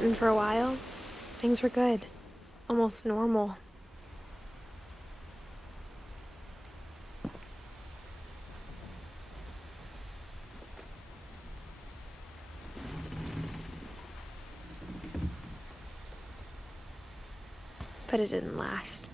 And for a while, things were good. Almost normal. But it didn't last.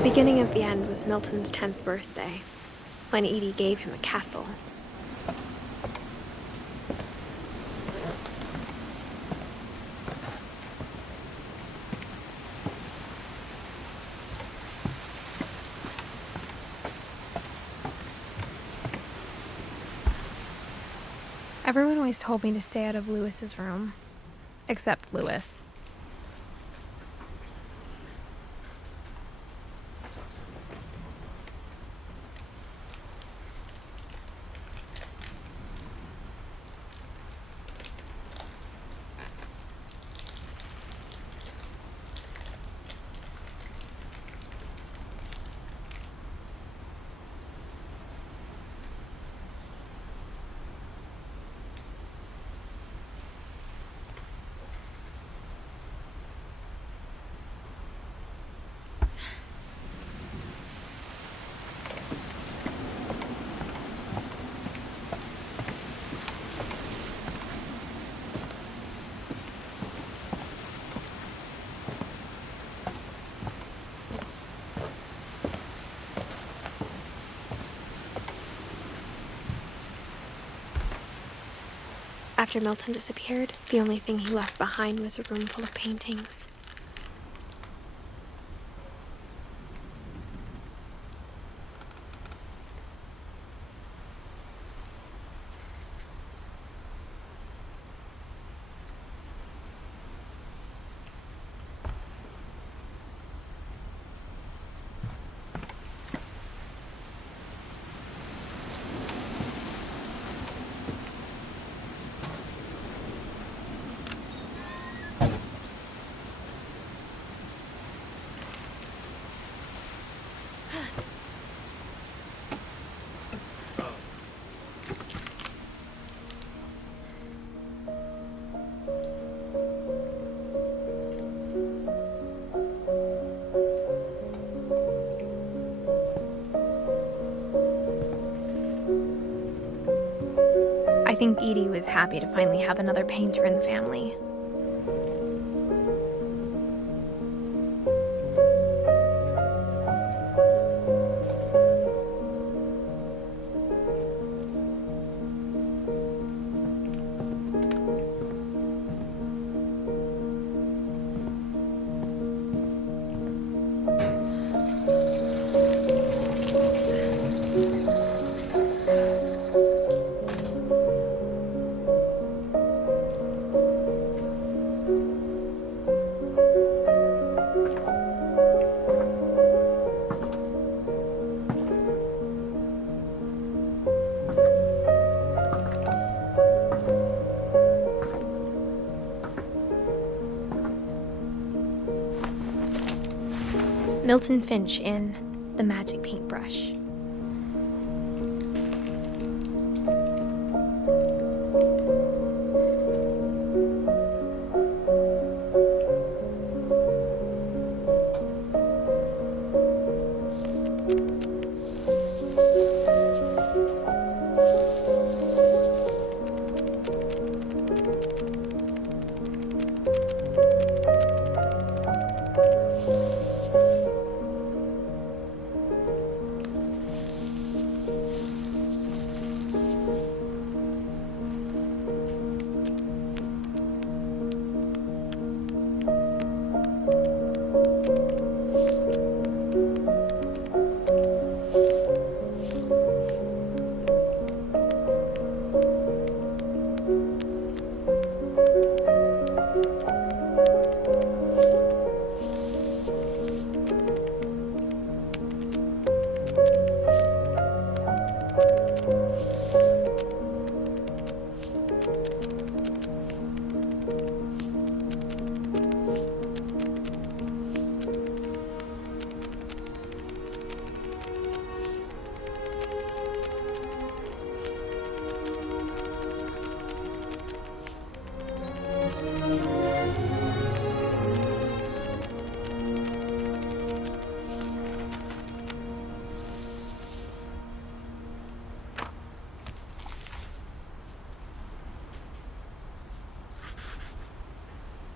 The beginning of the end was Milton's 10th birthday, when Edie gave him a castle. Everyone always told me to stay out of Lewis's room, except Lewis. After Milton disappeared, the only thing he left behind was a room full of paintings. think Edie was happy to finally have another painter in the family. Milton Finch in The Magic Paintbrush.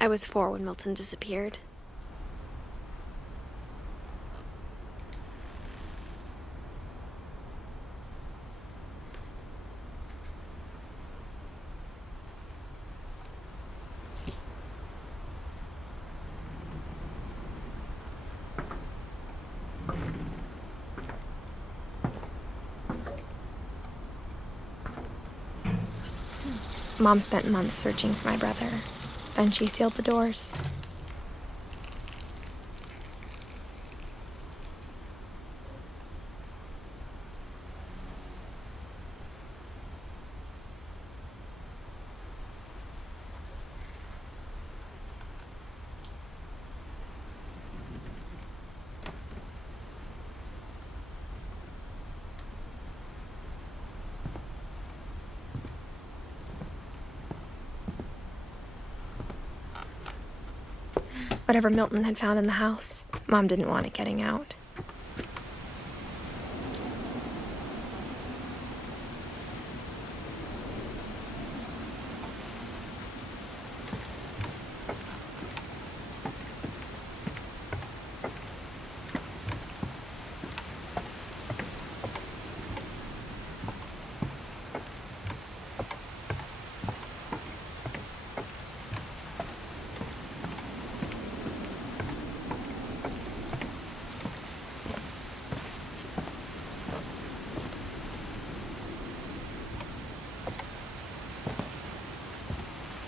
I was 4 when Milton disappeared. Mom spent months searching for my brother. Then she sealed the doors. Whatever Milton had found in the house, Mom didn't want it getting out.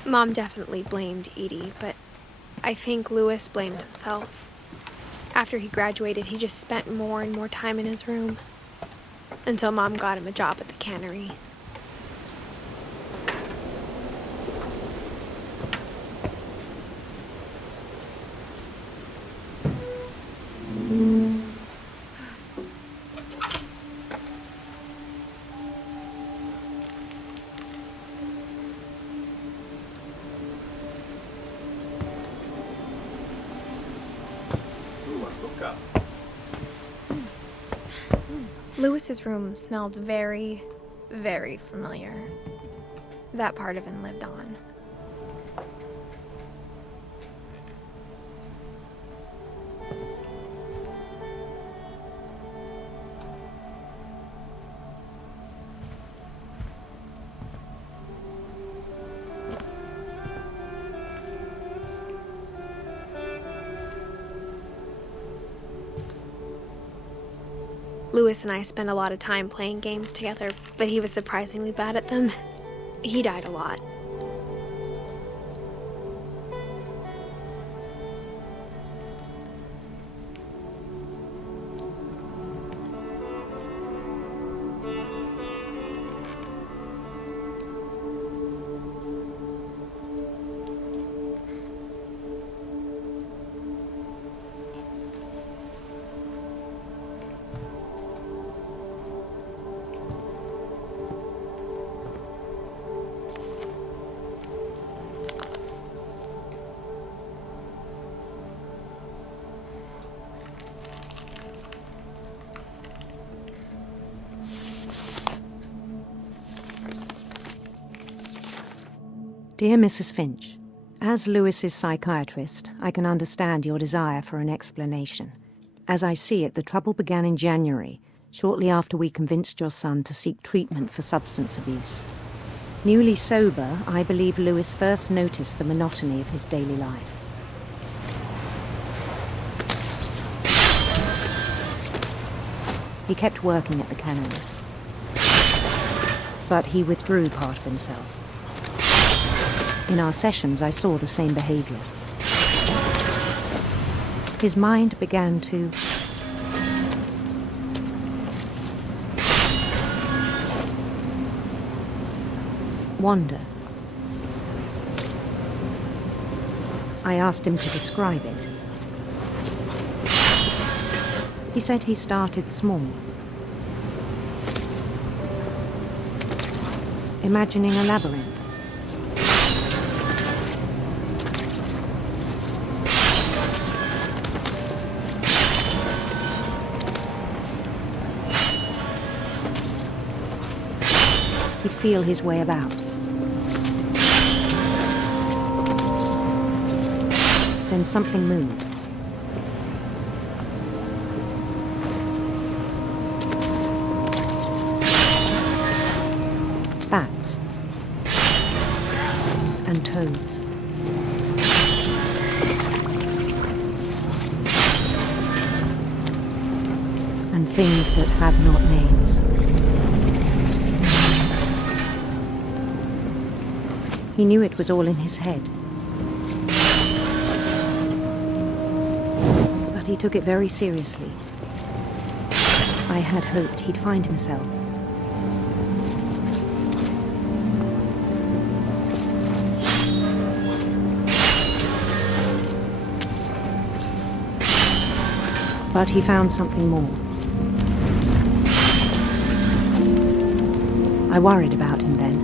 Mom definitely blamed Edie, but I think Louis blamed himself. After he graduated, he just spent more and more time in his room, until Mom got him a job at the cannery. Louis's room smelled very, very familiar. that part of him lived on. Lewis and I spent a lot of time playing games together, but he was surprisingly bad at them. He died a lot. Dear Mrs. Finch, as Lewis's psychiatrist, I can understand your desire for an explanation. As I see it, the trouble began in January, shortly after we convinced your son to seek treatment for substance abuse. Newly sober, I believe Lewis first noticed the monotony of his daily life. He kept working at the cannery, but he withdrew part of himself. In our sessions, I saw the same behavior. His mind began to wander. I asked him to describe it. He said he started small, imagining a labyrinth. He'd feel his way about. Then something moved. Bats and toads. And things that have not names. He knew it was all in his head. But he took it very seriously. I had hoped he'd find himself. But he found something more. I worried about him then.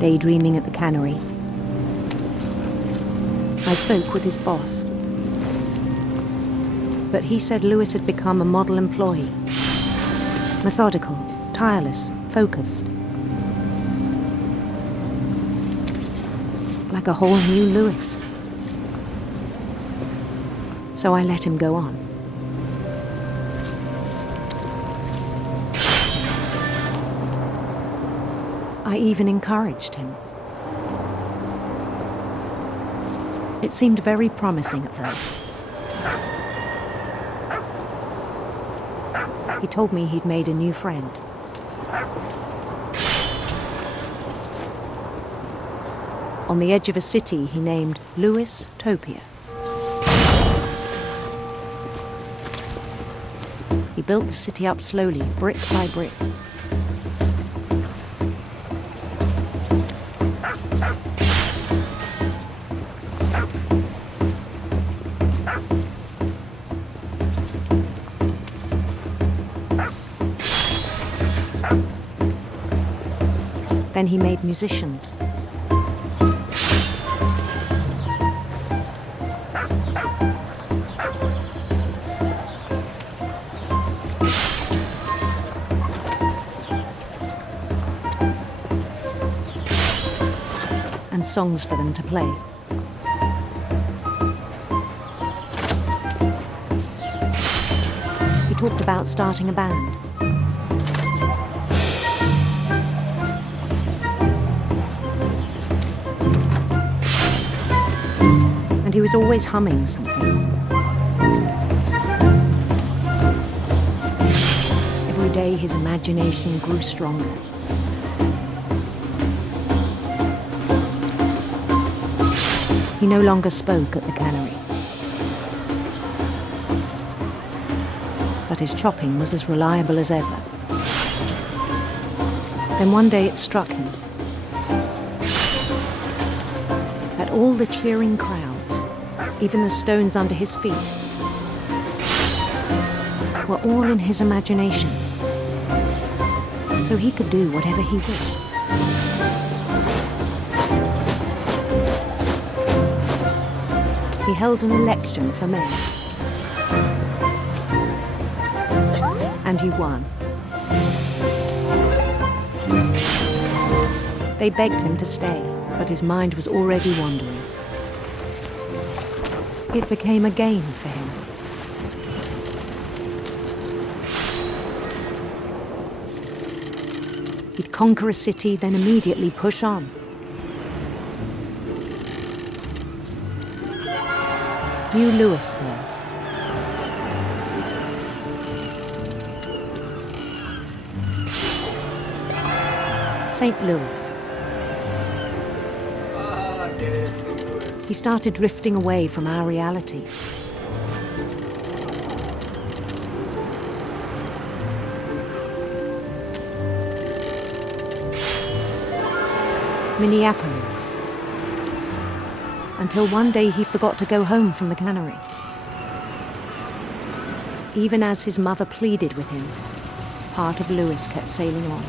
Daydreaming at the cannery, I spoke with his boss. But he said Lewis had become a model employee. Methodical, tireless, focused. Like a whole new Lewis. So I let him go on. I even encouraged him. It seemed very promising at first. He told me he'd made a new friend. On the edge of a city he named Lewis Topia. He built the city up slowly, brick by brick. Then he made musicians. songs for them to play. He talked about starting a band. And he was always humming something. Every day his imagination grew stronger. He no longer spoke at the cannery. But his chopping was as reliable as ever. Then one day it struck him that all the cheering crowds, even the stones under his feet, were all in his imagination, so he could do whatever he wished. He held an election for mayor, and he won. They begged him to stay, but his mind was already wandering. It became a game for him. He'd conquer a city, then immediately push on. New Louisville. St. Louis. He started drifting away from our reality. Minneapolis. Until one day he forgot to go home from the cannery. Even as his mother pleaded with him, part of Louis kept sailing on.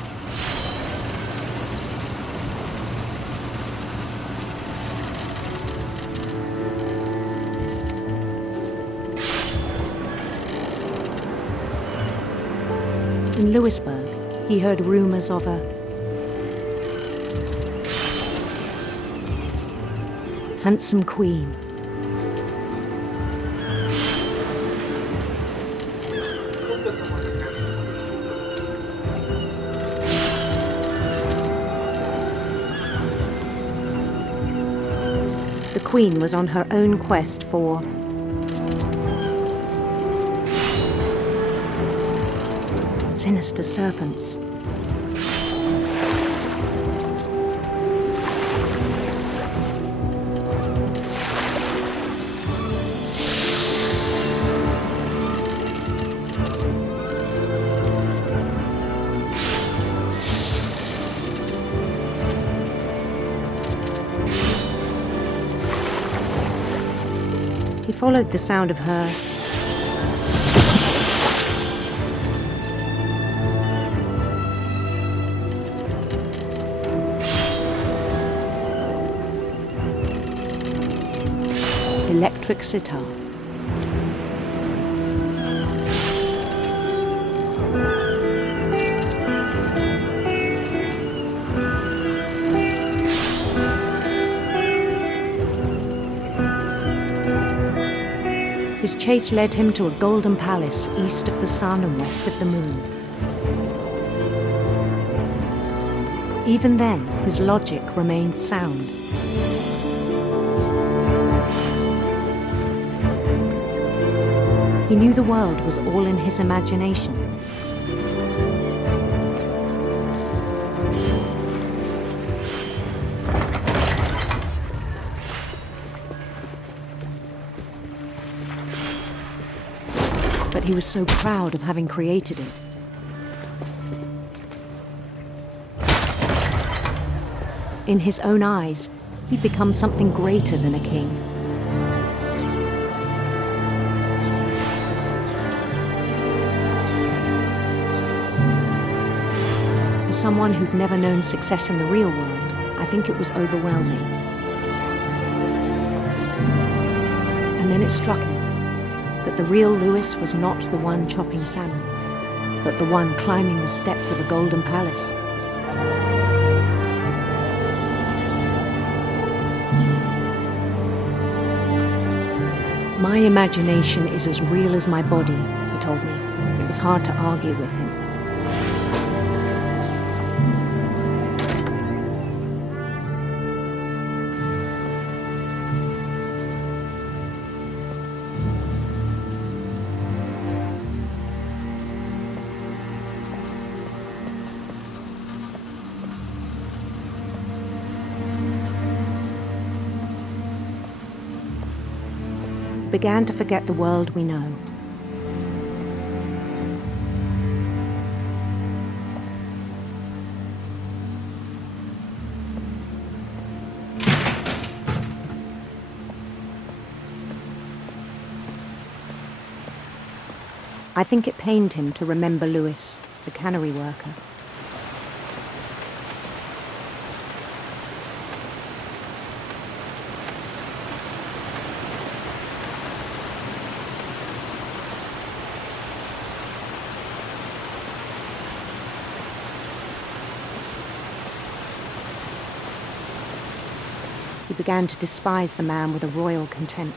In Louisburg, he heard rumors of a handsome queen. The queen was on her own quest for sinister serpents. He followed the sound of her electric sitar. His chase led him to a golden palace east of the sun and west of the moon. Even then, his logic remained sound. He knew the world was all in his imagination. But he was so proud of having created it. In his own eyes, he'd become something greater than a king. For someone who'd never known success in the real world, I think it was overwhelming. And then it struck him that the real Louis was not the one chopping salmon, but the one climbing the steps of a golden palace. My imagination is as real as my body, he told me. It was hard to argue with him. We began to forget the world we know. I think it pained him to remember Lewis, the cannery worker. He began to despise the man with a royal contempt.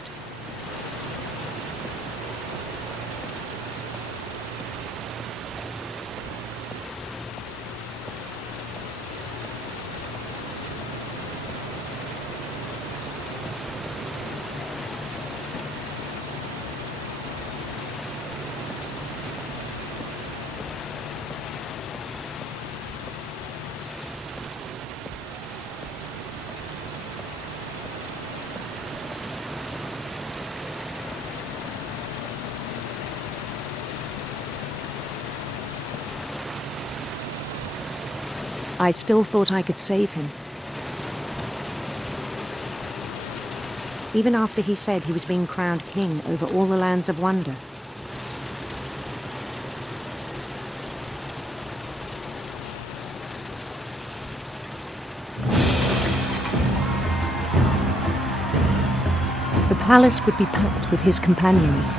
I still thought I could save him. Even after he said he was being crowned king over all the lands of wonder. The palace would be packed with his companions.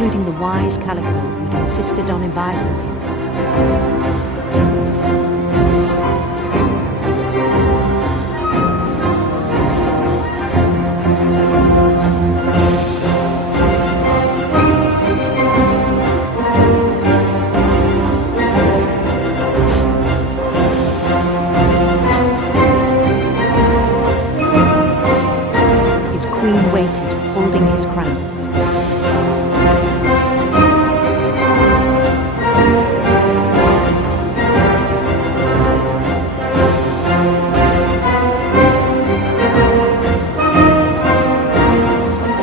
Including the wise Calico who'd insisted on advising him. His queen waited, holding his crown.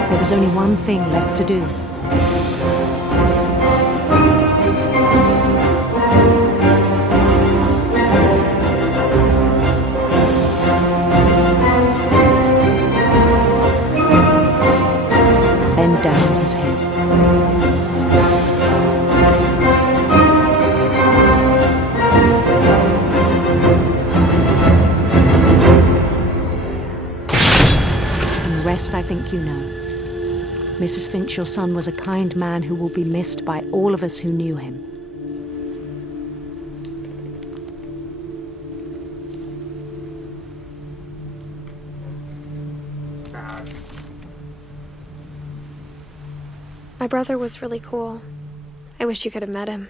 There was only one thing left to do. Bend down his head. And the rest I think you know. Mrs. Finch, your son was a kind man who will be missed by all of us who knew him. Sad. My brother was really cool. I wish you could have met him.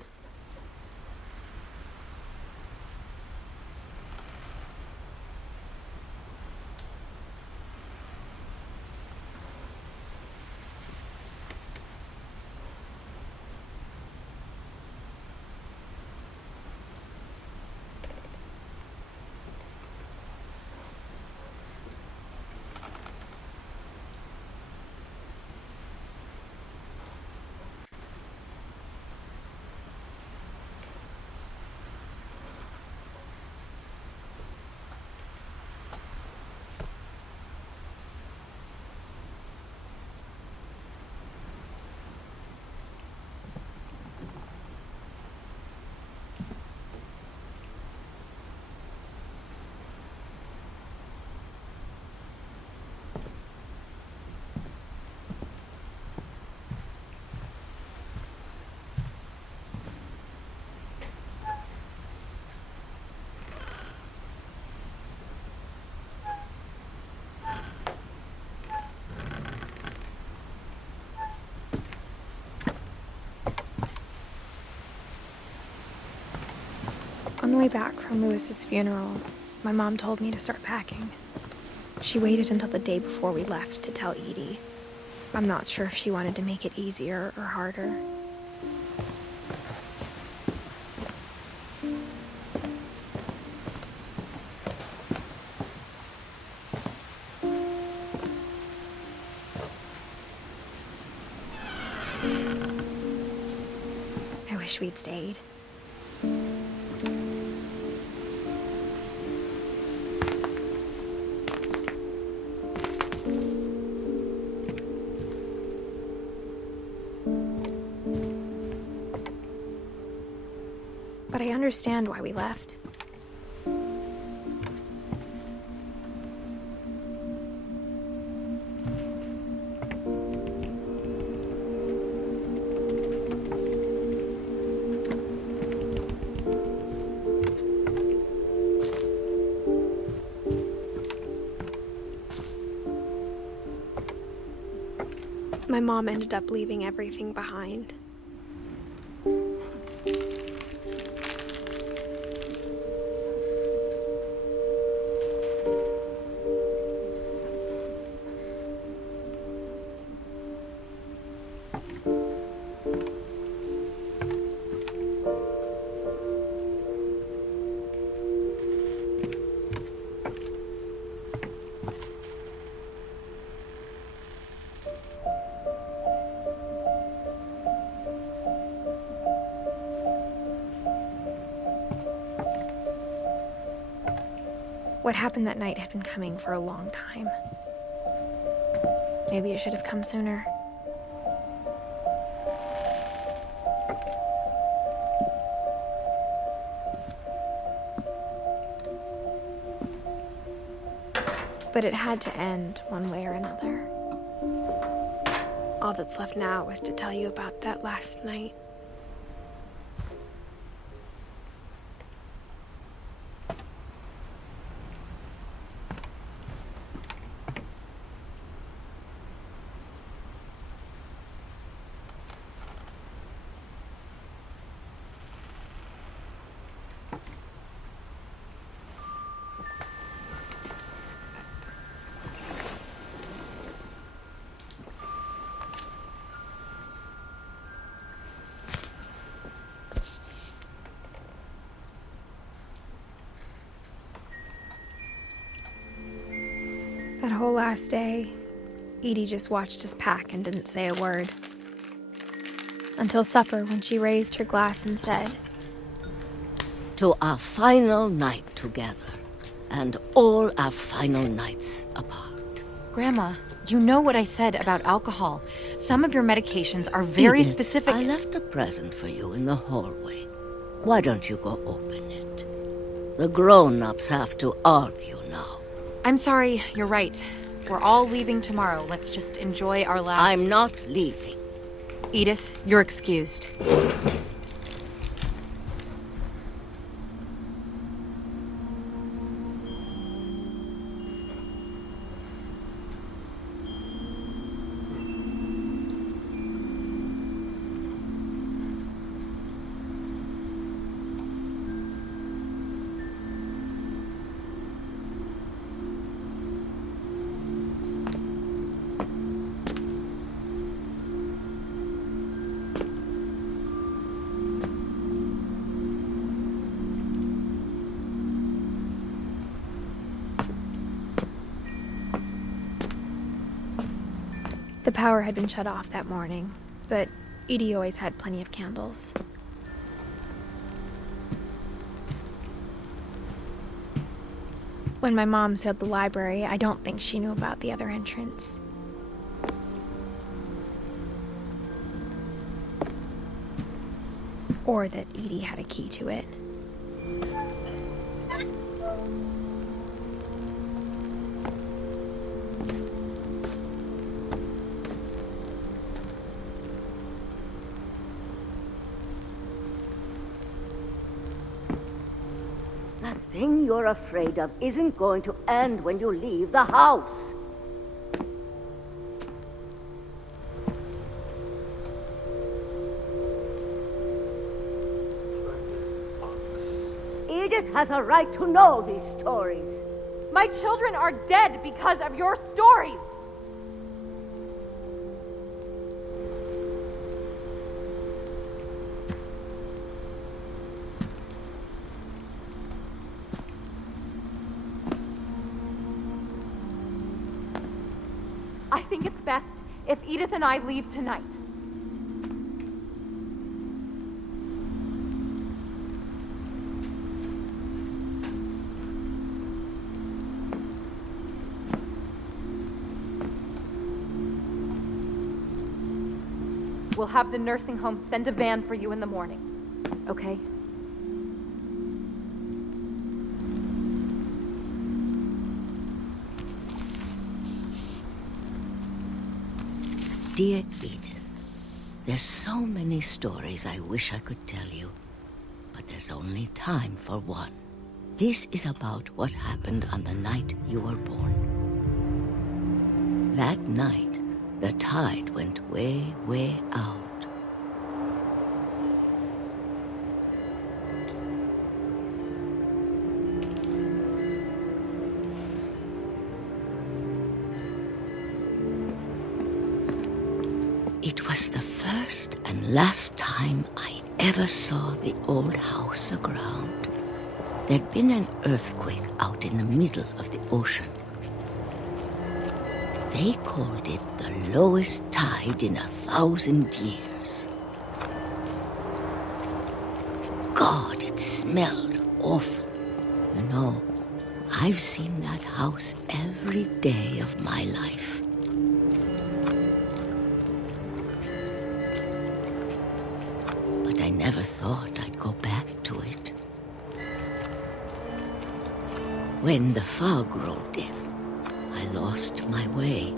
the way back from Lewis's funeral, my mom told me to start packing. She waited until the day before we left to tell Edie. I'm not sure if she wanted to make it easier or harder. I wish we'd stayed. But I understand why we left. My mom ended up leaving everything behind. What happened that night had been coming for a long time. Maybe it should have come sooner. But it had to end one way or another. All that's left now is to tell you about that last night. That whole last day, Edie just watched us pack and didn't say a word. Until supper, when she raised her glass and said, "To our final night together, and all our final nights apart." Grandma, you know what I said about alcohol. Some of your medications are very Edith, specific. I left a present for you in the hallway. Why don't you go open it? The grown-ups have to argue now. I'm sorry, you're right. We're all leaving tomorrow. Let's just enjoy our last... I'm not leaving. Edith, you're excused. The power had been shut off that morning, but Edie always had plenty of candles. When my mom sealed the library, I don't think she knew about the other entrance. Or that Edie had a key to it. The thing you're afraid of isn't going to end when you leave the house. Edith has a right to know these stories. My children are dead because of your stories! I think it's best if Edith and I leave tonight. We'll have the nursing home send a van for you in the morning, okay? Dear Edith, there's so many stories I wish I could tell you, but there's only time for one. This is about what happened on the night you were born. That night, the tide went way, way out. It was the first and last time I ever saw the old house aground. There'd been an earthquake out in the middle of the ocean. They called it the lowest tide in 1,000 years. God, it smelled awful. You know, I've seen that house every day of my life. But I never thought I'd go back to it. When the fog rolled in, I lost my way.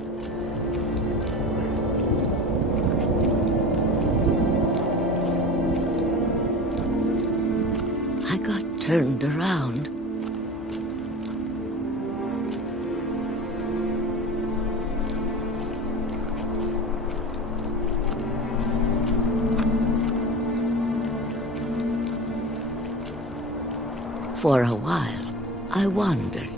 I got turned around. For a while, I wandered.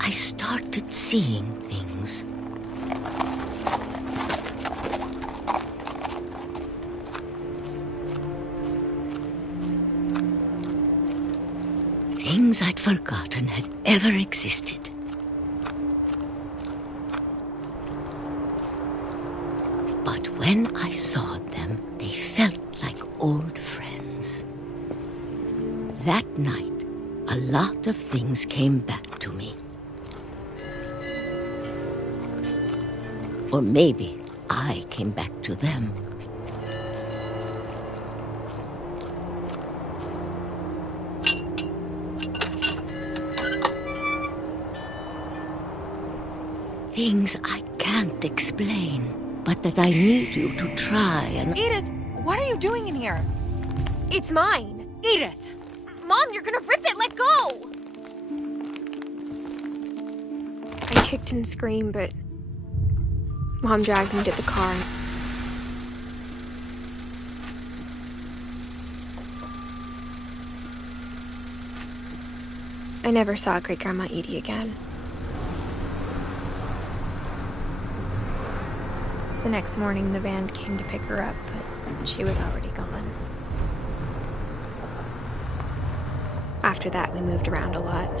I started seeing things. Things I'd forgotten had ever existed. But when I saw them, they felt like old friends. That night, a lot of things came back to me. Or maybe I came back to them. Things I can't explain, but that I need you to try and... Edith, what are you doing in here? It's mine. Edith! Mom, you're gonna rip it! Let go! I kicked and screamed, but Mom dragged me to the car. I never saw Great-Grandma Edie again. The next morning, the van came to pick her up, but she was already gone. After that, we moved around a lot.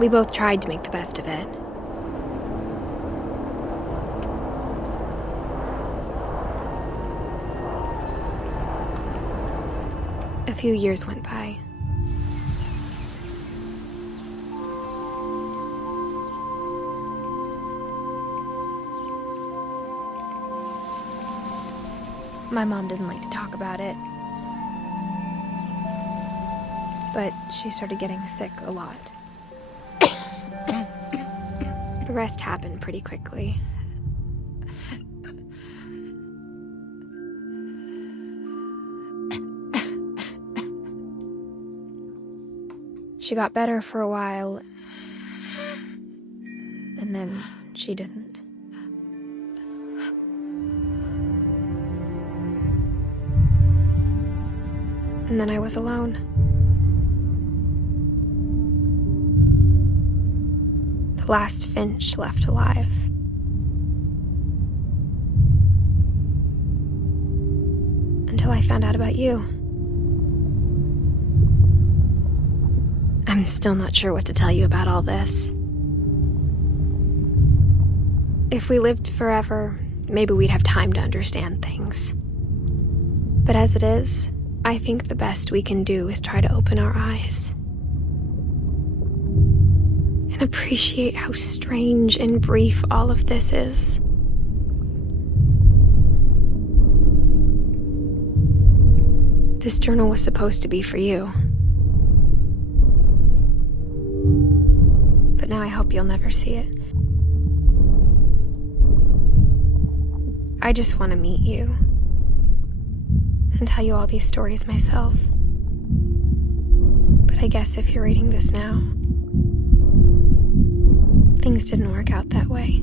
We both tried to make the best of it. A few years went by. My mom didn't like to talk about it, but she started getting sick a lot. The rest happened pretty quickly. She got better for a while, and then she didn't. And then I was alone. The last Finch left alive. Until I found out about you. I'm still not sure what to tell you about all this. If we lived forever, maybe we'd have time to understand things. But as it is, I think the best we can do is try to open our eyes. And appreciate how strange and brief all of this is. This journal was supposed to be for you. But now I hope you'll never see it. I just want to meet you and tell you all these stories myself. But I guess if you're reading this now, things didn't work out that way.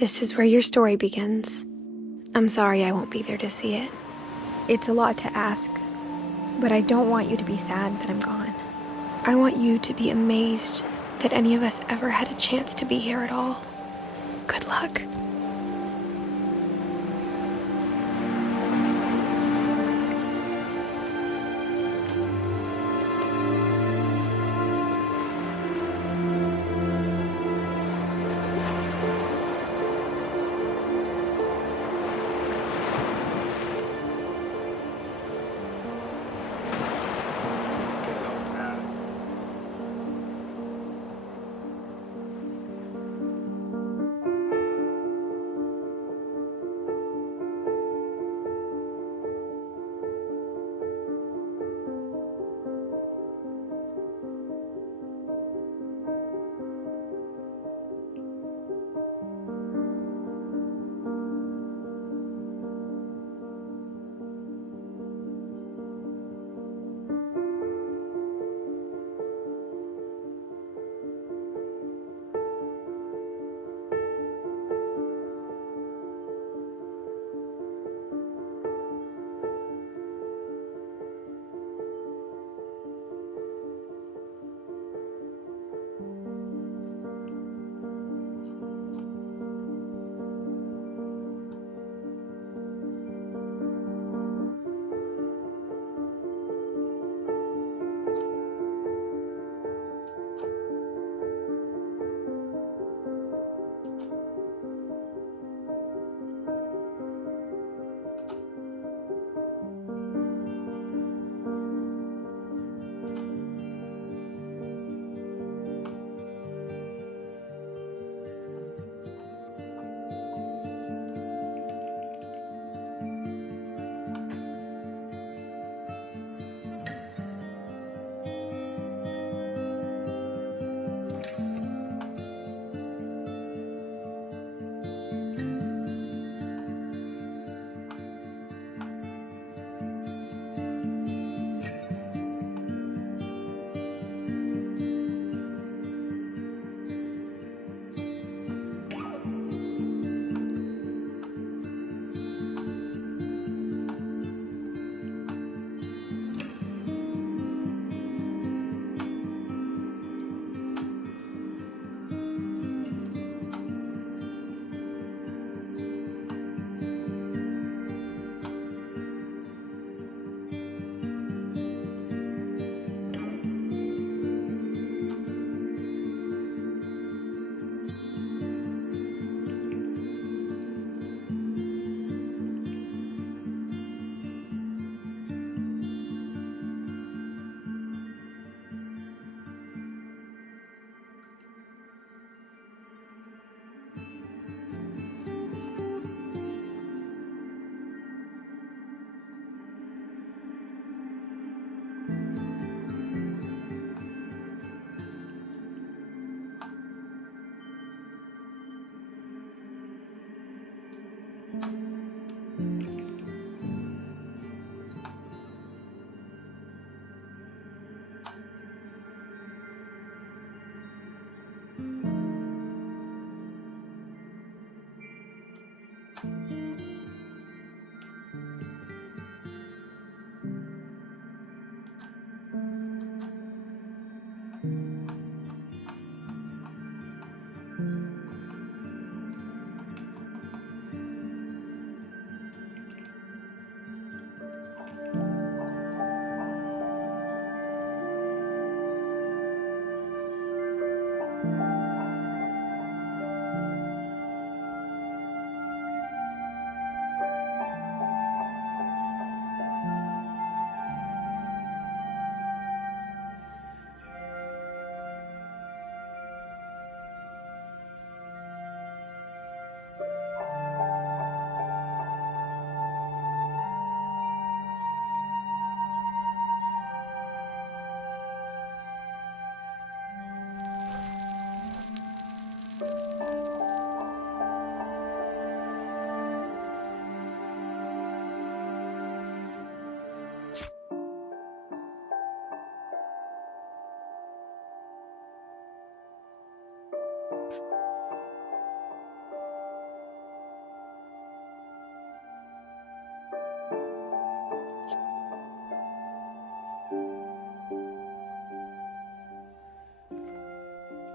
This is where your story begins. I'm sorry I won't be there to see it. It's a lot to ask, but I don't want you to be sad that I'm gone. I want you to be amazed that any of us ever had a chance to be here at all. Good luck.